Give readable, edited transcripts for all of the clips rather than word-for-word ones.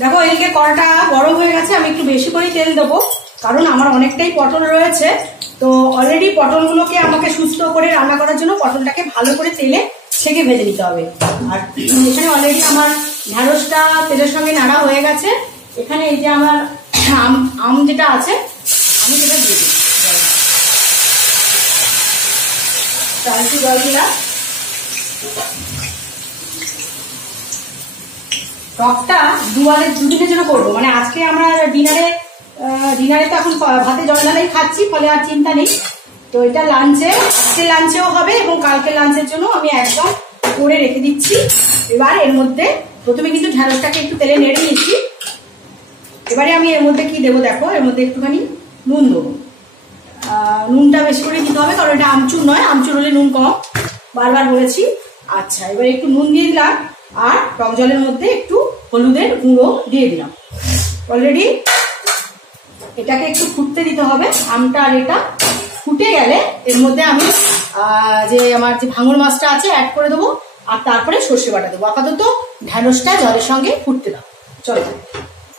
দেখো এদিকে কড়াটা গরম হয়ে গেছে, আমি একটু বেশি করে তেল দেবো কারণ আমার অনেকটাই পটল রয়েছে। তো অলরেডি পটলগুলোকে আমাকে সুস্থ করে রান্না করার জন্য পটলটাকে ভালো করে তেলে ছেঁকে ভেজে নিতে হবে। আর এখানে অলরেডি আমার ঢ্যাঁড়সটা তেলের সঙ্গে নাড়া হয়ে গেছে। এখানে এই যে আমার আম যেটা আছে আমি সেটা দিয়ে দিই, একটু জল দিলাম। টকটা দুদিনের জন্য করবো, মানে আজকে আমরা ডিনারে তো এখন ভাতে জল ঢালাই খাচ্ছি, ফলে আর চিন্তা নেই। তো এটা আজকে লাঞ্চেও হবে এবং কালকে লাঞ্চের জন্য আমি একদম করে রেখে দিচ্ছি। এবার এর মধ্যে প্রথমে কিন্তু ঢ্যাঁড়সটাকে একটু তেলে নেড়ে নিচ্ছি। এবারে আমি এর মধ্যে কি দেবো দেখো, এর মধ্যে একটুখানি নুন দেবো। নুনটা বেশি করে দিতে হবে কারণ এটা আমচুর নয়, আমচুর হলে নুন কম, বারবার বলেছি। আচ্ছা, এবার একটু নুন দিয়ে দিলাম আর টক জলের মধ্যে একটু হলুদের গুঁড়ো দিয়ে দিলাম। অলরেডি এটাকে একটু ফুটতে দিতে হবে। আমটা আর এটা ফুটে গেলে এর মধ্যে আমি আমার যে ভাঙর মাছটা আছে অ্যাড করে দেবো আর তারপরে সর্ষে বাটা দেবো। আপাতত ঢ্যাঁড়সটা জলের সঙ্গে ফুটতে দাও, চলো।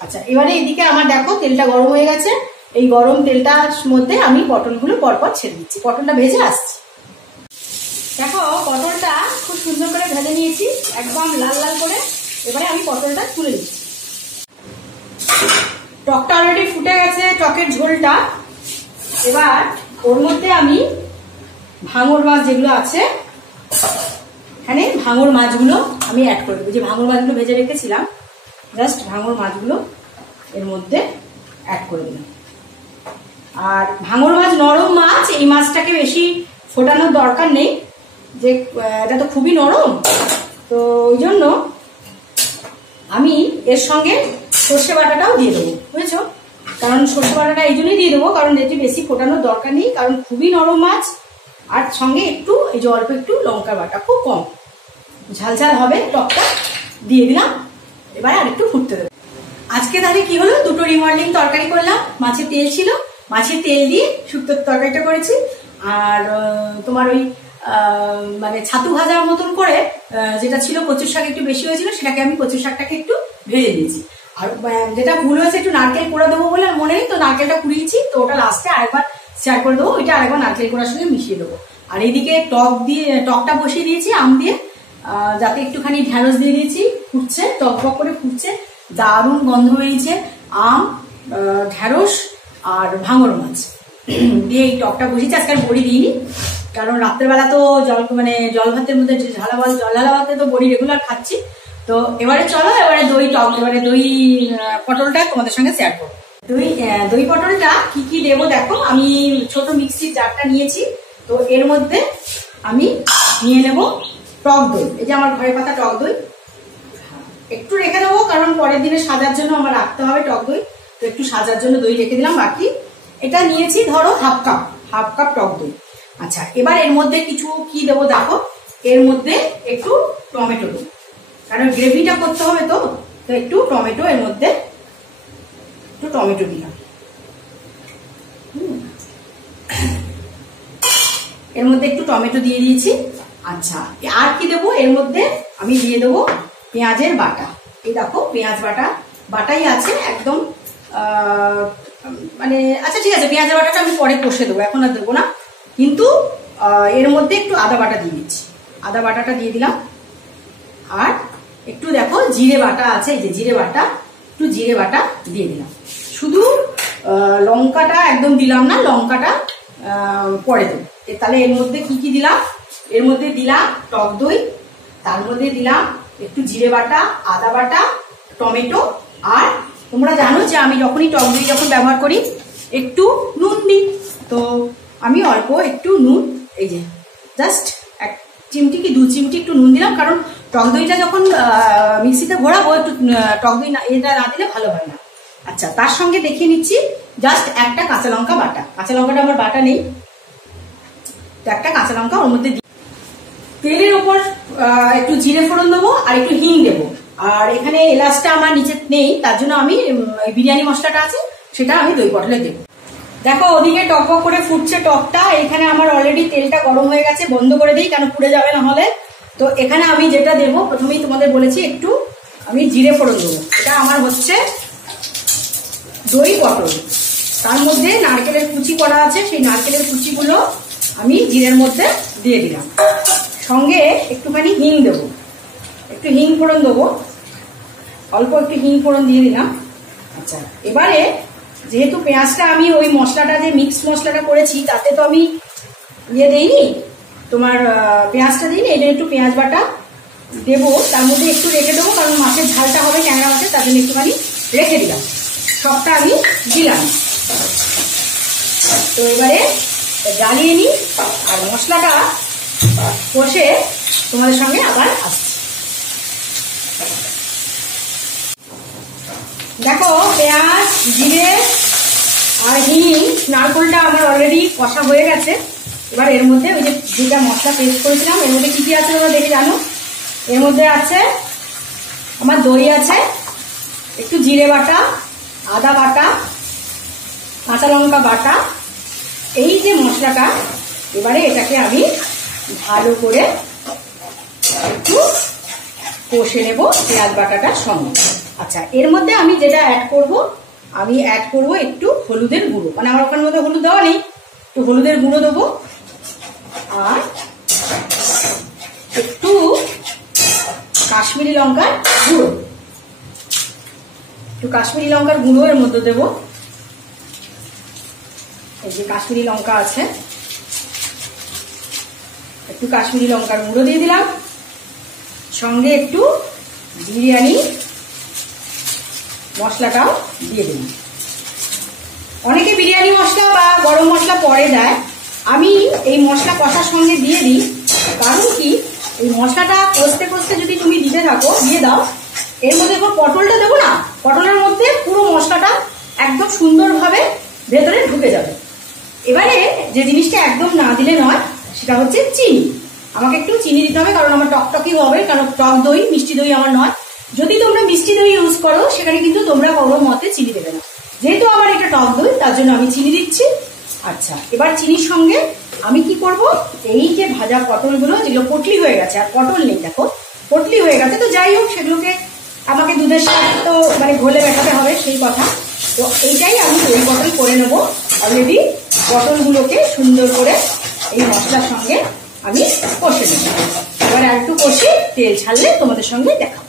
আচ্ছা, এবারে এইদিকে আমার দেখো তেলটা গরম হয়ে গেছে। এই গরম তেলটার মধ্যে আমি পটলগুলো পরপর ছেড়ে দিচ্ছি, পটলটা ভেজে আসছি। দেখো পটলটা খুব সুন্দর করে ভেজে নিয়েছি, একদম লাল লাল করে। এবারে আমি পটলটা তুলে দিচ্ছি। টকটা অলরেডি ফুটে গেছে, টকের ঝোলটা। এবার ওর মধ্যে আমি ভাঙর মাছ যেগুলো আছে, এখানে ভাঙর মাছগুলো আমি অ্যাড করে দেবো। যে ভাঙর মাছগুলো ভেজে রেখেছিলাম, জাস্ট ভাঙর মাছগুলো এর মধ্যে অ্যাড করে দিলাম। আর ভাঙর মাছ নরম মাছ, এই মাছটাকে বেশি ফোটানোর দরকার নেই, যে এটা তো খুবই নরম। তো ওই জন্য আমি এর সঙ্গে সর্ষে বাটাটাও দিয়ে দেবো, বুঝেছো? কারণ সর্ষে বাটাটা এই জন্যই দিয়ে দেবো কারণ এটি বেশি ফোটানোর দরকার নেই, কারণ খুবই নরম মাছ। আর সঙ্গে একটু এই যে অল্প একটু লঙ্কা বাটা, খুব কম ঝাল হবে, টকটা দিয়ে দিলাম। এবার আর একটু ফুটতে দেবো। আজকে তাহলে কি হলো, দুটো রিমডেলিং তরকারি করলাম। মাছের তেল ছিল, মাছের তেল দিয়ে শুক্তোর তরকারিটা করেছি। আর তোমার ওই মানে ছাতু ভাজার মতন করে যেটা ছিল কচুর শাক একটু বেশি হয়েছিল, সেটাকে আমি কচুর শাকটাকে একটু ভেজে দিয়েছি। আর যেটা ভুল হয়েছে একটু নারকেল কোড়া দেবো বলে মনে নেই, তো নারকেলটা কুড়িয়েছি, তো ওটা লাস্টে আরেকবার শেয়ার করে দেবো। ওইটা আরেকবার নারকেল কোড়ার সঙ্গে মিশিয়ে দেবো। আর এইদিকে টকটা বসিয়ে দিয়েছি আম দিয়ে, যাতে একটুখানি ঢ্যাঁড়স দিয়ে দিয়েছি, ফুটছে, টক করে ফুটছে, দারুণ গন্ধ হয়েছে। আম, ঢ্যাঁড়স আর ভাঙর মাছ দিয়ে এই টকটা বসিয়েছি। আজকাল বড়ি দিইনি কারণ রাত্রেবেলা তো জল ভাতের মধ্যে জল ঢালা ভাতে তো বড়ি রেগুলার খাচ্ছি। তো এবারে চলো, এবারে দই পটলটা তোমাদের সঙ্গে শেয়ার করবো। দই পটলটা কি দেবো দেখো, আমি ছোট মিক্সির জারটা নিয়েছি। তো এর মধ্যে আমি নিয়ে নেব টক দই। এই যে আমার ঘরে পাতা টক দই, একটু রেখে দেবো কারণ পরের দিনে সাজার জন্য আমার রাখতে হবে টক দই। তো একটু সাজার জন্য দই রেখে দিলাম। বাকি এটা নিয়েছি ধরো হাফ কাপ টক দই। আচ্ছা, এবার এর মধ্যে কিছু কি দেবো দেখো, এর মধ্যে একটু টমেটো দেবো কারণ গ্রেভিটা করতে হবে। তো একটু টমেটো এর মধ্যে একটু টমেটো দিলাম। এর মধ্যে একটু টমেটো দিয়ে দিয়েছি। আচ্ছা, আর কি দেবো এর মধ্যে, আমি দিয়ে দেবো পেঁয়াজের বাটা। এই দেখো পেঁয়াজ বাটাই আছে একদম, মানে আচ্ছা ঠিক আছে, পেঁয়াজের বাটাটা আমি পরে কষে দেবো, এখন আর দেবো না। কিন্তু এর মধ্যে একটু আদা বাটা দিয়ে দিচ্ছি, আদা বাটাটা দিয়ে দিলাম। আর একটু দেখো জিরে বাটা আছে, এই যে জিরে বাটা, একটু জিরে বাটা দিয়ে দিলাম। শুধু লঙ্কাটা একদম দিলাম না, লঙ্কাটা পরে দেবো। তাহলে এর মধ্যে কি দিলাম, এর মধ্যে দিলাম টক দই, তার মধ্যে দিলাম একটু জিরে বাটা, আদা বাটা, টমেটো। আর তোমরা জানো যে আমি যখনই টক দই ব্যবহার করি একটু নুন দিই, তো আমি অল্প একটু নুন, এই যে জাস্ট 1 চিমটি কি 2 চিমটি একটু নুন দিলাম, কারণ টক দইটা যখন মিক্সিতে ঘোরাবো একটু টক দই এটা না দিলে ভালো হয় না। আচ্ছা, তার সঙ্গে দেখিয়ে নিচ্ছি জাস্ট একটা কাঁচা লঙ্কা বাটা। কাঁচা লঙ্কাটা আমার বাটা নেই, তো একটা কাঁচা লঙ্কা ওর মধ্যে তেলের ওপর একটু জিরে ফোড়ন দেবো আর একটু হিং দেবো। আর এখানে এলাচটা আমার নিচে নেই, তার জন্য আমি বিরিয়ানি মশলাটা আছে সেটা আমি দই পটলে দেবো। দেখো ওদিকে টক করে ফুটছে টকটা, এখানে আমার অলরেডি তেলটা গরম হয়ে গেছে, বন্ধ করে দিই কেন পুড়ে যাবে না হলে। তো এখানে আমি যেটা দেবো, প্রথমেই তোমাদের বলেছি একটু আমি জিরে ফোড়ন দেবো। এটা আমার হচ্ছে দই পটল, তার মধ্যে নারকেলের কুচি করা আছে, সেই নারকেলের কুচিগুলো আমি জিরের মধ্যে দিয়ে দিলাম। সঙ্গে একটুখানি হিং দেবো, একটু হিং ফোড়ন দেবো, অল্প একটু হিং ফোড়ন দিয়ে দিলাম। আচ্ছা, এবারে যেহেতু পেঁয়াজটা আমি ওই মশলাটা যে মিক্স মশলাটা করেছি তাতে তো আমি ইয়ে দেইনি, তোমার পেঁয়াজটা দিইনি, এটা একটু পেঁয়াজ বাটা দেবো, তার মধ্যে একটু রেখে দেবো, কারণ মাছের ঝালটা হবে ট্যাংরা মাছের, তার জন্য একটুখানি রেখে দিলাম। সবটা আমি দিলাম। তো এবারে জ্বালিয়ে নিই আর মশলাটা কষে তোমাদের সঙ্গে আবার আসছি। দেখো পেঁয়াজ, জিরে আর হিং, নারকেলটা আমার অলরেডি কষা হয়ে গেছে। এবার এর মধ্যে ওই যে যেটা মশলা পেস্ট করেছিলাম এর মধ্যে কি কি আছে তোমরা দেখে জানো। এর মধ্যে আছে আমার দই আছে, একটু জিরে বাটা, আদা বাটা, কাঁচা লঙ্কা বাটা, এই যে মশলাটা। এবারে এটাকে আমি ভালো করে একটু কষে নেব পেঁয়াজ বাটাটার সঙ্গে। আচ্ছা, এর মধ্যে আমি যেটা অ্যাড করব, আমি অ্যাড করব একটু হলুদের গুঁড়ো, মানে আমার ওখানের মধ্যে হলুদ দেওয়া নেই, একটু হলুদের গুঁড়ো দেবো আর একটু কাশ্মীরি লঙ্কার গুঁড়ো, একটু কাশ্মীরি লঙ্কার গুঁড়ো এর মধ্যে দেবো। এই যে কাশ্মীরি লঙ্কা আছে, একটু কাশ্মীরি লঙ্কার গুঁড়ো দিয়ে দিলাম, সঙ্গে একটু বিরিয়ানি মশলাটাও দিয়ে দিলাম। অনেকে বিরিয়ানি মশলা বা গরম মশলা পরে দেয়, আমি এই মশলা কষার সঙ্গে দিয়ে দিই। কারণ কি, এই মশলাটা কষতে কষতে যদি তুমি দিতে থাকো, দিয়ে দাও, এর মধ্যে যখন পটলটা দেবো না, পটলের মধ্যে পুরো মশলাটা একদম সুন্দরভাবে ভেতরে ঢুকে যাবে। এবারে যে জিনিসটা একদম না দিলে নয় সেটা হচ্ছে চিনি। আমাকে একটু চিনি দিতে হবে, কারণ আমার টকটকি হবে, কারণ টক দই, মিষ্টি দই আমার নয়। যদি তোমরা মিষ্টি দই ইউজ করো সেখানে কিন্তু তোমরা কোনো মতে চিনি দেবে না। যেহেতু আমার এটা টক দই, তার জন্য আমি চিনি দিচ্ছি। আচ্ছা, এবার চিনির সঙ্গে আমি কি করব, এই যে ভাজা পটলগুলো যেগুলো পটলি হয়ে গেছে, আর পটল নেই দেখো, পটলি হয়ে গেছে, তো যাই হোক সেগুলোকে আমাকে দুধের সাথে তো মানে ঘোলে মেটাতে হবে, সেই কথা। তো এইটাই আমি দই পটল করে নেবো। অলরেডি পটলগুলোকে সুন্দর করে এই মশলার সঙ্গে আমি কষে নেব। এবার আর একটু কষে তেল ছাড়লে তোমাদের সঙ্গে দেখাবো।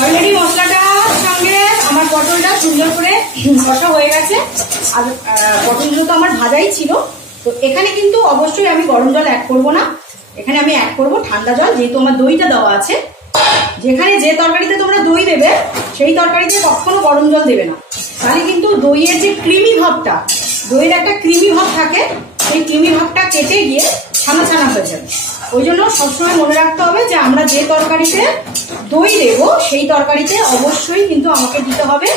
অলরেডি মশলাটার সঙ্গে আমার পটলটা সুন্দর করে কষা হয়ে গেছে, আর পটলগুলো তো আমার ভাজাই ছিল। তো এখানে কিন্তু অবশ্যই আমি গরম জল অ্যাড করব না, এখানে আমি অ্যাড করব ঠান্ডা জল, যেহেতু আমার দইটা দেওয়া আছে। যেখানে যে তরকারিতে তোমরা দই দেবে সেই তরকারিতে কখনো গরম জল দেবে না, তাহলে কিন্তু দইয়ের যে ক্রিমি ভাবটা, দইয়ের একটা ক্রিমি ভাব থাকে, সেই ক্রিমি ভাবটা কেটে গিয়ে ছানা ছানা হয়ে যাবে। ওই জন্য সবসময় মনে রাখতে হবে যে আমরা যে তরকারিতে দই দেব সেই তরকারিতে অবশ্যই কিন্তু আমাকে দিতে হবে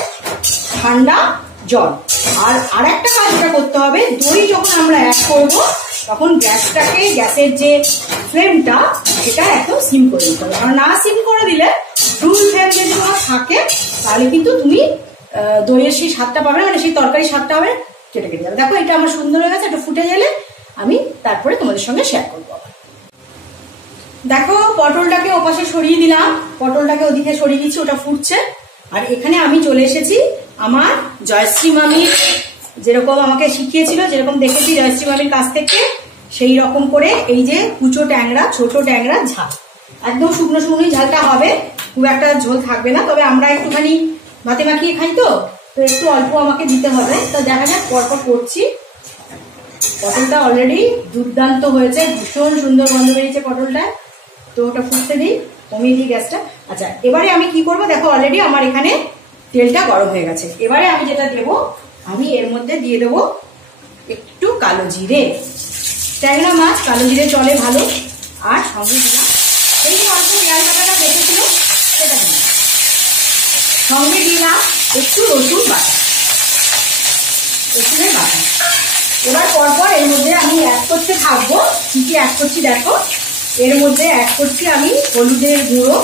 ঠান্ডা জল। আর আরেকটা কাজ যেটা করতে হবে, দই যখন আমরা অ্যাড করব তখন গ্যাসটাকে, গ্যাসের যে ফ্লেমটা সেটা একদম সিম করে দিতে হবে। কারণ না সিম করে দিলে ফুল ফ্লেম যদি তোমার থাকে তাহলে কিন্তু তুমি দইয়ের সেই স্বাদটা পাবে, মানে সেই তরকারি স্বাদটা হবে কেটে কেটে যাবে। দেখো এটা আমার সুন্দর হয়ে গেছে, একটু ফুটে গেলে আমি তারপরে তোমাদের সঙ্গে শেয়ার করবো। দেখো পটলটাকে ওপাশে সরিয়ে দিলাম, পটলটাকে ওদিকে সরিয়ে দিচ্ছি, ওটা ফুটছে। আর এখানে আমি চলে এসেছি আমার জয়শ্রী মামির, যেরকম আমাকে শিখিয়েছিল, যেরকম দেখেছি জয়শ্রী মামির কাছ থেকে, সেই রকম করে এই যে কুচো ট্যাংরা, ছোট ট্যাংরা ঝাল, একদম শুকনো শুকনোই ঝালটা হবে, খুব একটা ঝোল থাকবে না। তবে আমরা একটুখানি ভাতে মাখিয়ে খাই, তো একটু অল্প আমাকে দিতে হবে। তো দেখা যাক, পরপর করছি। পটলটা অলরেডি দুর্দান্ত হয়েছে, ভীষণ সুন্দর গন্ধ বেরিয়েছে পটলটায়। তো ওটা ফুটতে দিই, কমিয়ে দিই গ্যাসটা। আচ্ছা, এবারে আমি কি করব, দেখো অলরেডি আমার এখানে তেলটা গরম হয়ে গেছে। এবারে আমি যেটা দেবো, আমি এর মধ্যে দিয়ে দেবো একটু কালো জিরে। ট্যাংরা মাছ কালো জিরে চলে ভালো। আর সঙ্গে দিলাম এই যে অল্প পেঁয়াজ বাটাটা বেঁচেছিল সেটা দিলাম, সঙ্গে দিলাম একটু রসুন বাটা, রসুনের বাটা। এবার পরপর এর মধ্যে আমি অ্যাড করতে থাকবো। কি কি অ্যাড করছি দেখো, এর মধ্যে অ্যাড করছি আমি হলুদের গুঁড়ো,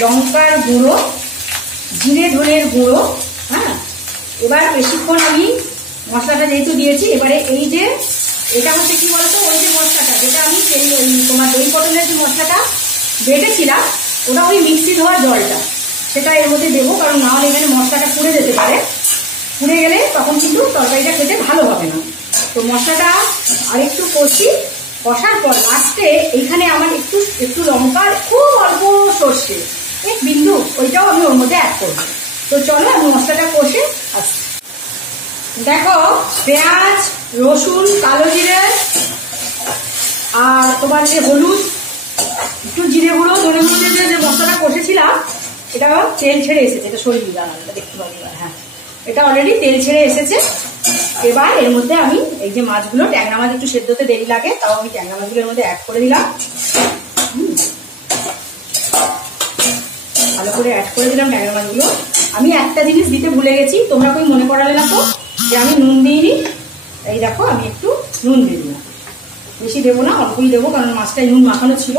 লঙ্কার গুঁড়ো, জিরে ধনের গুঁড়ো। হ্যাঁ, এবার বেশিক্ষণ আমি মশলাটা যেহেতু দিয়েছি, এবারে এই যে এটা হচ্ছে কি বলতো, ওই যে মশলাটা যেটা আমি সেই তোমার দই পটলের যে মশলাটা বেটেছিলাম ওটা ওই মিক্সি ধোয়ার জলটা, সেটা এর মধ্যে দেবো, কারণ নাহলে এখানে মশলাটা পুড়ে যেতে পারে। পুড়ে গেলে তখন কিন্তু তরকারিটা খেতে ভালো হবে না। তো মশলাটা আরেকটু কষার পর লাস্টে এইখানে আমার একটু লঙ্কার খুব অল্প সর্ষে, এক বিন্দু, ওইটাও আমি ওর মধ্যে অ্যাড করবো। তো চলো আমি মশলাটা কষে আসছি। দেখো পেঁয়াজ, রসুন, কালো জিরে আর তোমার যে হলুদ, একটু জিরে গুঁড়ো, ধনে গুঁড়ো দিয়ে যে মশলাটা কষেছিলাম, এটা তেল ছেড়ে এসেছে। এটা সরিয়ে দাঁড়ান, এটা দেখতে পাবি। হ্যাঁ, এটা অলরেডি তেল ছেড়ে এসেছে। এবার এর মধ্যে আমি এই যে মাছগুলো, ট্যাংরা মাছ একটু সেদ্ধ হতে দেরি লাগে, তাও আমি ট্যাংরা মাছগুলো এর মধ্যে অ্যাড করে দিলাম। ভালো করে অ্যাড করে দিলাম ট্যাংরা মাছগুলো। আমি একটা জিনিস দিতে ভুলে গেছি, তোমরা কই মনে করালে না তো, যে আমি নুন দিইনি। এই দেখো আমি একটু নুন দিয়ে দিলাম, বেশি দেবো না, অল্পই দেবো, কারণ মাছটায় নুন মাখানো ছিল।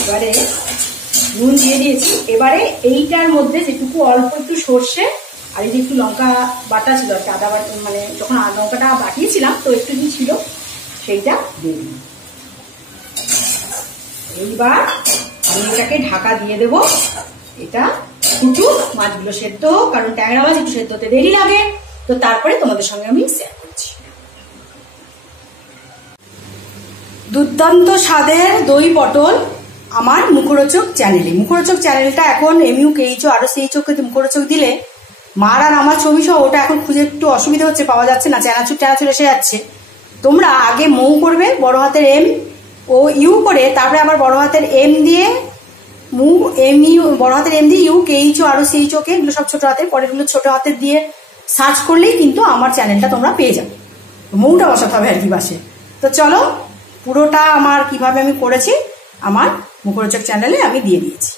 এবারে নুন দিয়ে দিয়েছি। এবারে এইটার মধ্যে যেটুকু অল্প একটু সর্ষে আর এই যে একটু লঙ্কা বাটা ছিল, আদা বাটা, মানে যখন লঙ্কাটা বাটিয়েছিলাম তো একটু কি ছিল, সেইটা দিয়ে দিই। এইবার আমি এটাকে ঢাকা দিয়ে দেবো। এটা ফুটুক, মাছগুলো সেদ্ধ হোক, কারণ ট্যাংরা মাছ একটু সেদ্ধ হতে দেরি লাগে। তো তারপরে তোমাদের সঙ্গে আমি শেয়ার করছি। দুর্দান্ত স্বাদের দই পটল আমার মুখরোচক চ্যানেলে। মুখরোচক চ্যানেলটা এখন MUKHO আরো CHO মুখরোচক দিলে মার আর আমার ছবি সহ ওটা এখন খুঁজে একটু অসুবিধা হচ্ছে, পাওয়া যাচ্ছে না, চ্যানাচুর এসে যাচ্ছে। তোমরা আগে মৌ করবে বড় হাতের M ও ইউ করে, তারপরে আবার বড় হাতের M দিয়ে বড় হাতের M দিয়ে UKHO আরো CHO, এগুলো সব ছোট হাতের, পরেরগুলো ছোট হাতের দিয়ে সার্চ করলেই কিন্তু আমার চ্যানেলটা তোমরা পেয়ে যাবে। মৌটা বসাতে হবে আর কি বাসে। তো চলো পুরোটা আমার কিভাবে আমি করেছি আমার মুখরোচক চ্যানেলে আমি দিয়ে দিয়েছি।